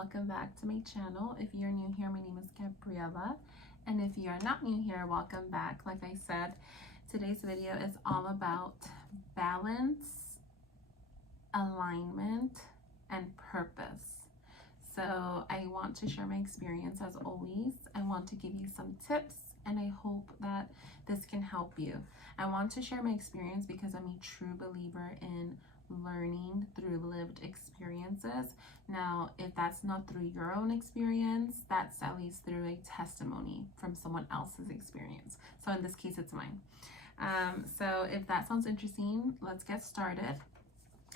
welcome back to my channel. If you're new here, my name is Gabriela, and if you are not new here, welcome back. Like I said, today's video is all about balance, alignment, and purpose. So I want to share my experience as always. I want to give you some tips, and I hope that this can help you. I want to share my experience because I'm a true believer in learning through lived experiences. Now, if that's not through your own experience, that's at least through a testimony from someone else's experience. So in this case, it's mine. So if that sounds interesting, let's get started.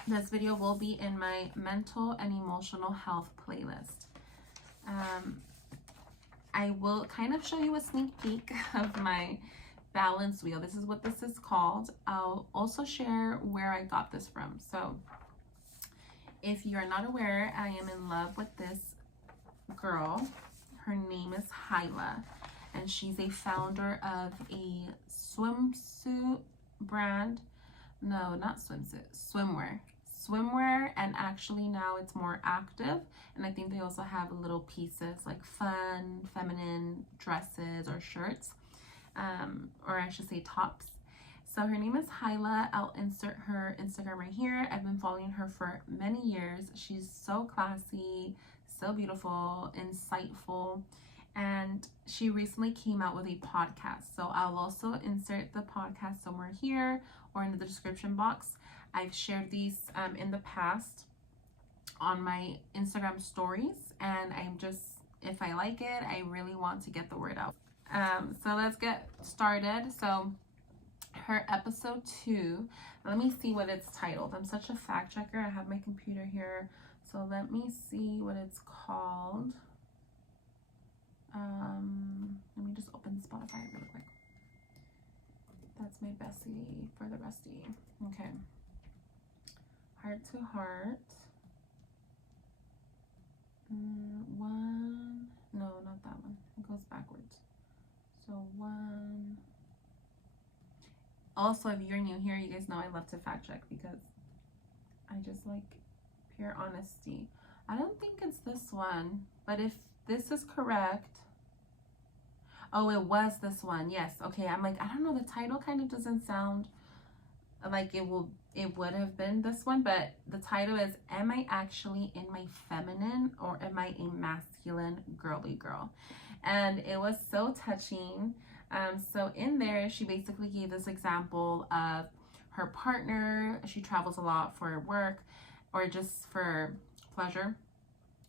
This video will be in my mental and emotional health playlist. I will kind of show you a sneak peek of my balance wheel. This is what this is called. I'll also share where I got this from. So if you're not aware, I am in love with this girl. Her name is Hyla, and she's a founder of a swimsuit brand. No, not swimsuit, swimwear, and actually now it's more active, and I think they also have little pieces like fun feminine dresses or shirts, or I should say tops. So her name is Hyla. I'll insert her Instagram right here. I've been following her for many years. She's so classy, so beautiful, insightful, and she recently came out with a podcast. So I'll also insert the podcast somewhere here or in the description box. I've shared these in the past on my Instagram stories, and I'm just, if I like it, I really want to get the word out. So let's get started. So her episode 2, let me see what it's titled. I'm such a fact checker. I have my computer here, so let me see what it's called. Let me just open Spotify really quick. That's my bestie for the bestie. Okay. Heart to heart. One. No, not that one. It goes backwards. So 1. Also, if you're new here, you guys know I love to fact check because I just like pure honesty. I don't think it's this one, but if this is correct. Oh, it was this one. Yes. Okay. I'm like, I don't know. The title kind of doesn't sound like it would have been this one, but the title is, Am I Actually in My Feminine, or Am I a Masculine Girly Girl? And it was so touching. So in there, she basically gave this example of her partner. She travels a lot for work or just for pleasure,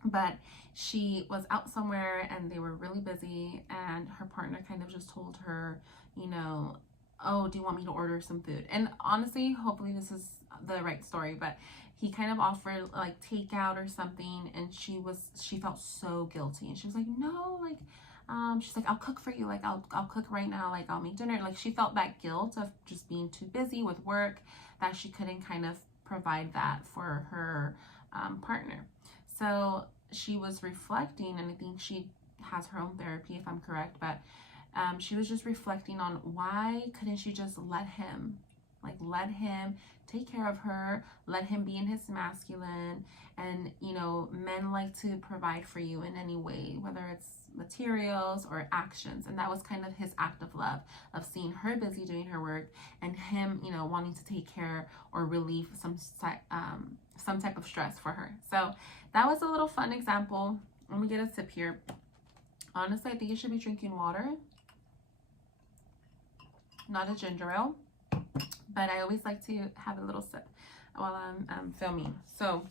but she was out somewhere and they were really busy, and her partner kind of just told her, you know, oh, do you want me to order some food? And honestly, hopefully this is the right story, but he kind of offered like takeout or something, and she felt so guilty, and she was like, no, like she's like, I'll cook for you, like I'll cook right now, like I'll make dinner. Like she felt that guilt of just being too busy with work that she couldn't kind of provide that for her partner. So she was reflecting, and I think she has her own therapy if I'm correct, but she was just reflecting on why couldn't she just let him take care of her, let him be in his masculine. And you know, men like to provide for you in any way, whether it's materials or actions. And that was kind of his act of love, of seeing her busy doing her work and him, you know, wanting to take care or relieve some type of stress for her. So that was a little fun example. Let me get a sip here. Honestly, I think you should be drinking water, not a ginger ale, but I always like to have a little sip while I'm filming. So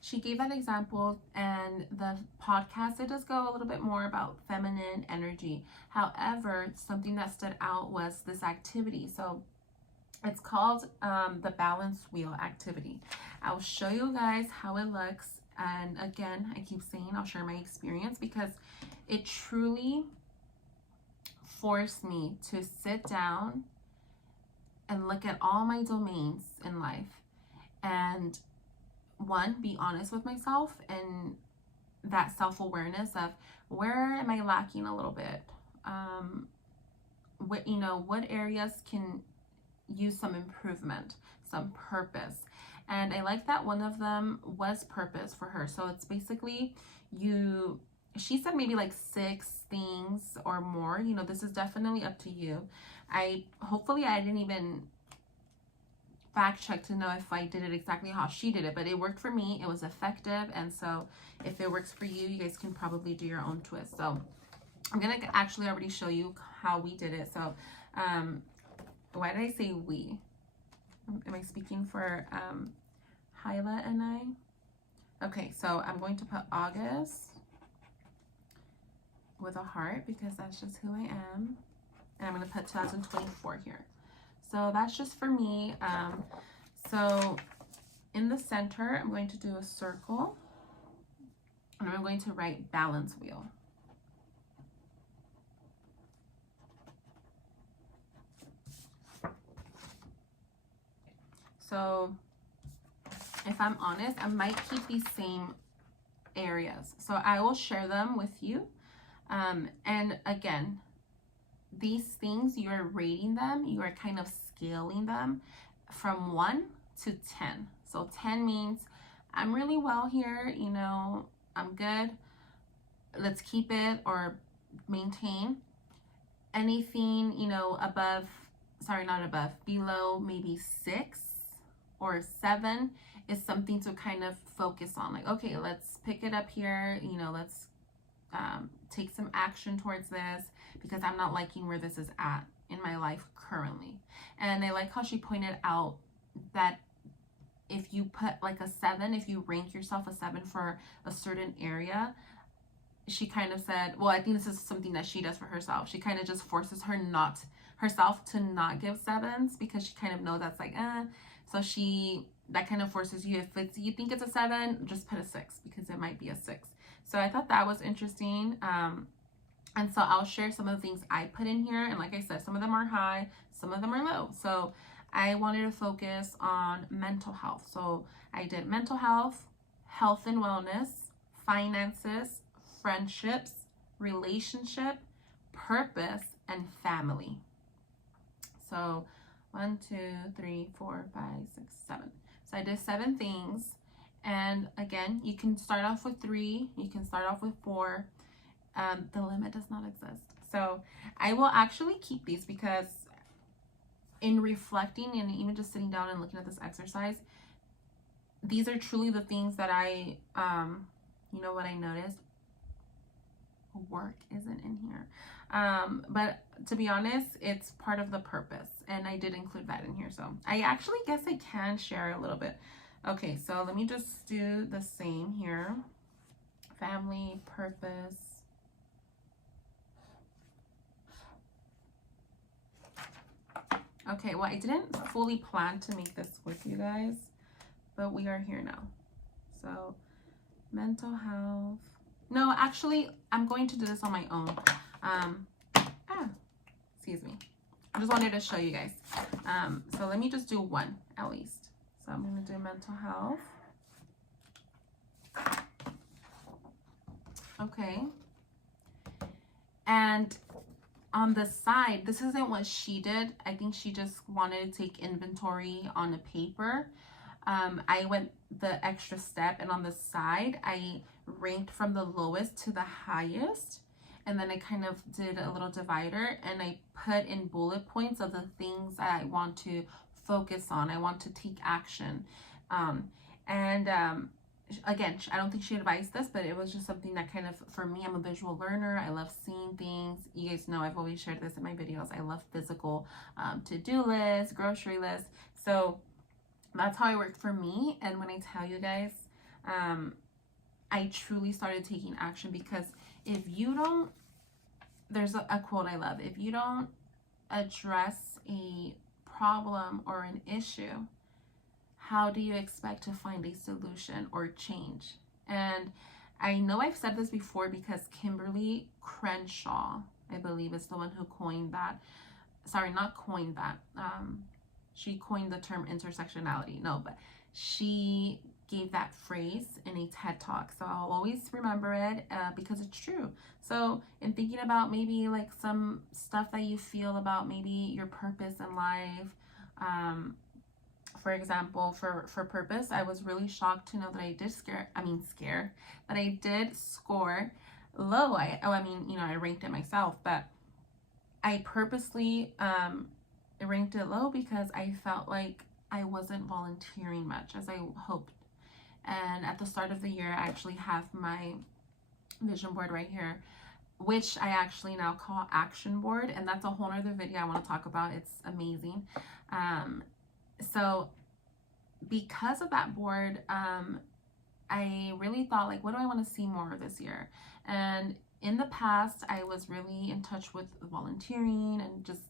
she gave that example, and the podcast, it does go a little bit more about feminine energy. However, something that stood out was this activity. So it's called the balance wheel activity. I'll show you guys how it looks. And again, I keep saying I'll share my experience because it truly forced me to sit down and look at all my domains in life, and one, be honest with myself, and that self-awareness of where am I lacking a little bit, what areas can use some improvement, some purpose. And I like that one of them was purpose for her. So it's basically she said maybe like 6 things or more. You know, this is definitely up to you. Hopefully I didn't even fact check to know if I did it exactly how she did it, but it worked for me. It was effective. And so if it works for you, you guys can probably do your own twist. So I'm going to actually already show you how we did it. So, why did I say we? Am I speaking for Hyla and I? Okay, so I'm going to put August with a heart because that's just who I am. And I'm going to put 2024 here. So that's just for me. So in the center, I'm going to do a circle. And I'm going to write balance wheel. So if I'm honest, I might keep these same areas. So I will share them with you. And again, these things, you're rating them, you are kind of scaling them from 1 to 10. So 10 means I'm really well here, you know, I'm good. Let's keep it or maintain. Anything, you know, above, sorry, not above, below maybe 6 or 7 is something to kind of focus on. Like, okay, let's pick it up here, you know, let's take some action towards this because I'm not liking where this is at in my life currently. And I like how she pointed out that if you put like a 7, if you rank yourself a 7 for a certain area, she kind of said, well, I think this is something that she does for herself. She kind of just forces herself to not give 7s because she kind of knows that's like, so that kind of forces you, if you think it's a 7, just put a 6 because it might be a 6. So I thought that was interesting. And so I'll share some of the things I put in here. And like I said, some of them are high, some of them are low. So I wanted to focus on mental health. So I did mental health, health and wellness, finances, friendships, relationship, purpose, and family. So 1, 2, 3, 4, 5, 6, 7. So I did 7 things. And again, you can start off with 3, you can start off with 4. The limit does not exist. So I will actually keep these because in reflecting and even just sitting down and looking at this exercise, these are truly the things that I, you know what I noticed? Work isn't in here. But to be honest, it's part of the purpose. And I did include that in here. So I actually guess I can share a little bit. Okay, so let me just do the same here. Family, purpose. Okay, well, I didn't fully plan to make this with you guys, but we are here now. So, mental health. No, actually, I'm going to do this on my own. Excuse me. I just wanted to show you guys. So let me just do one at least. So I'm going to do mental health. Okay. And on the side, this isn't what she did. I think she just wanted to take inventory on a paper. I went the extra step, and on the side, I ranked from the lowest to the highest. And then I kind of did a little divider, and I put in bullet points of the things that I want to focus on. I want to take action. Again, I don't think she advised this, but it was just something that kind of, for me, I'm a visual learner. I love seeing things. You guys know I've always shared this in my videos. I love physical to-do lists, grocery lists. So that's how it worked for me. And when I tell you guys, I truly started taking action, because if you don't, there's a quote I love, if you don't address a problem or an issue, how do you expect to find a solution or change? And I know I've said this before, because Kimberlé Crenshaw, I believe, is the one who coined that. Sorry, not coined that. She coined the term intersectionality. No, but she gave that phrase in a TED Talk. So I'll always remember it because it's true. So in thinking about maybe like some stuff that you feel about maybe your purpose in life, For example, for purpose, I was really shocked to know that I did that I did score low. I mean, you know, I ranked it myself, but I purposely ranked it low because I felt like I wasn't volunteering much as I hoped. And at the start of the year, I actually have my vision board right here, which I actually now call action board, and that's a whole other video I want to talk about. It's amazing. So because of that board, I really thought, like, what do I want to see more this year? And in the past, I was really in touch with volunteering and just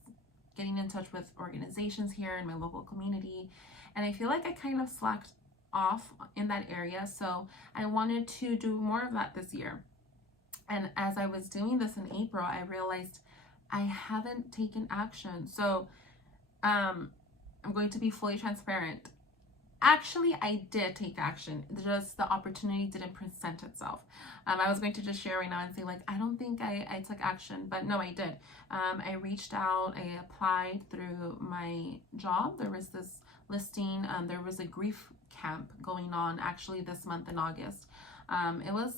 getting in touch with organizations here in my local community. And I feel like I kind of slacked off in that area. So I wanted to do more of that this year. And as I was doing this in April, I realized I haven't taken action. So I'm going to be fully transparent. Actually, I did take action. Just the opportunity didn't present itself. I was going to just share right now and say, like, I don't think I took action, but no, I did. I reached out, I applied through my job. There was this listing. There was a grief camp going on actually this month in August. It was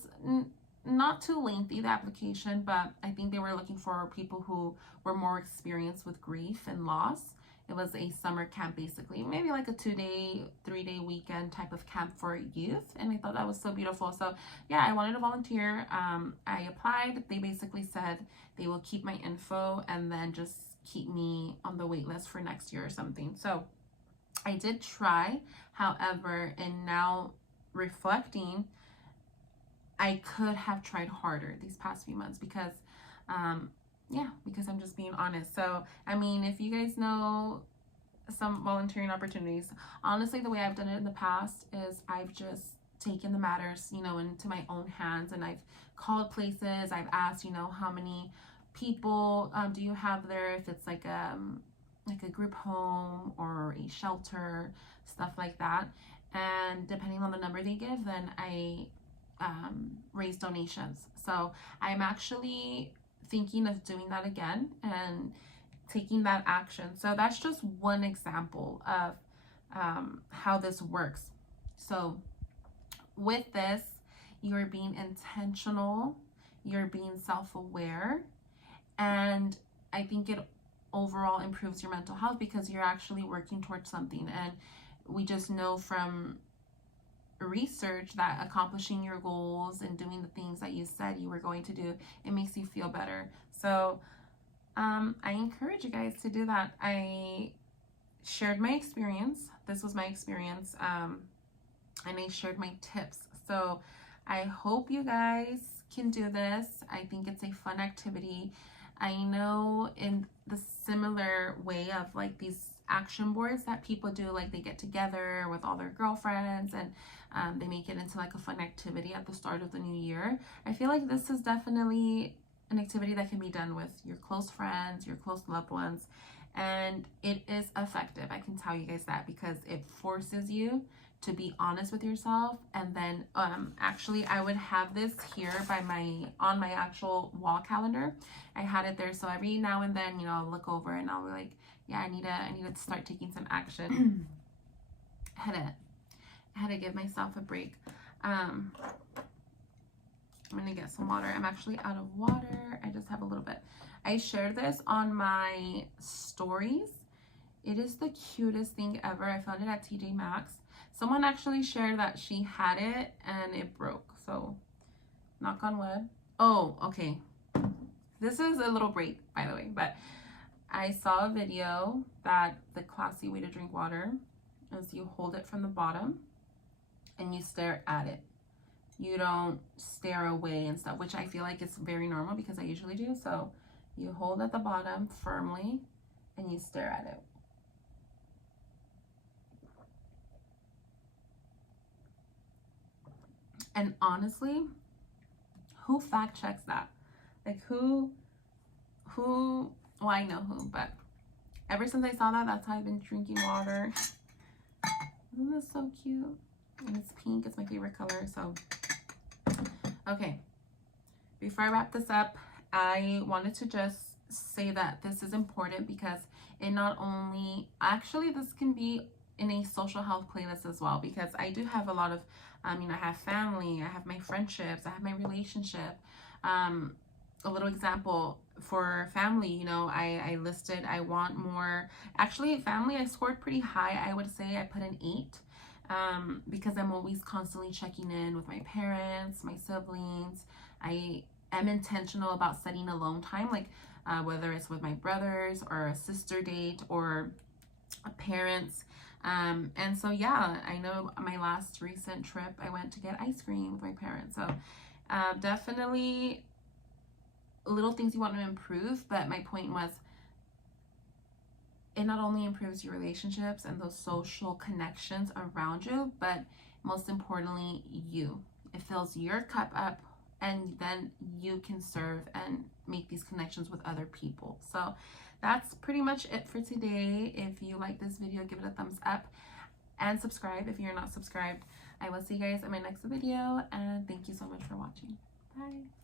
not too lengthy, the application, but I think they were looking for people who were more experienced with grief and loss. It was a summer camp, basically, maybe like a 2-day, 3-day weekend type of camp for youth. And I thought that was so beautiful. So yeah, I wanted to volunteer. I applied. They basically said they will keep my info and then just keep me on the wait list for next year or something. So I did try. However, and now reflecting, I could have tried harder these past few months because because I'm just being honest. So, I mean, if you guys know some volunteering opportunities, honestly, the way I've done it in the past is I've just taken the matters, you know, into my own hands, and I've called places. I've asked, you know, how many people do you have there? If it's like a group home or a shelter, stuff like that. And depending on the number they give, then I raise donations. So I'm actually thinking of doing that again and taking that action. So that's just one example of how this works. So with this, you're being intentional, you're being self-aware, and I think it overall improves your mental health because you're actually working towards something. And we just know from research that accomplishing your goals and doing the things that you said you were going to do, it makes you feel better. So I encourage you guys to do that. I shared my experience. This was my experience, and I shared my tips. So I hope you guys can do this. I think it's a fun activity. I know in the similar way of like these action boards that people do, like they get together with all their girlfriends and they make it into like a fun activity at the start of the new year. I feel like this is definitely an activity that can be done with your close friends, your close loved ones, and it is effective. I can tell you guys that because it forces you to be honest with yourself. And then actually I would have this here by on my actual wall calendar. I had it there, so every now and then, you know, I'll look over and I'll be like, yeah, I need to start taking some action. I had to give myself a break. I'm gonna get some water. I'm actually out of water. I just have a little bit. I shared this on my stories. It is the cutest thing ever. I found it at TJ Maxx. Someone actually shared that she had it and it broke. So, knock on wood. Oh, okay. This is a little break, by the way, but I saw a video that the classy way to drink water is you hold it from the bottom and you stare at it. You don't stare away and stuff, which I feel like is very normal because I usually do. So you hold at the bottom firmly and you stare at it. And honestly, who fact checks that? Like who, well, I know who, but ever since I saw that, that's how I've been drinking water. Isn't this so cute? And it's pink, it's my favorite color. So, okay. Before I wrap this up, I wanted to just say that this is important because it not only, actually this can be in a social health playlist as well, because I do have a lot of, I have family, I have my friendships, I have my relationship. A little example for family, I listed, I want more. Actually, family, I scored pretty high. I would say I put an 8, because I'm always constantly checking in with my parents, my siblings. I am intentional about setting alone time, like whether it's with my brothers or a sister date or parents. And so, yeah, I know my last recent trip, I went to get ice cream with my parents. So definitely little things you want to improve, but my point was, it not only improves your relationships and those social connections around you, but most importantly, you. It fills your cup up, and then you can serve and make these connections with other people. So that's pretty much it for today. If you like this video, give it a thumbs up and subscribe if you're not subscribed. I will see you guys in my next video, and thank you so much for watching. Bye.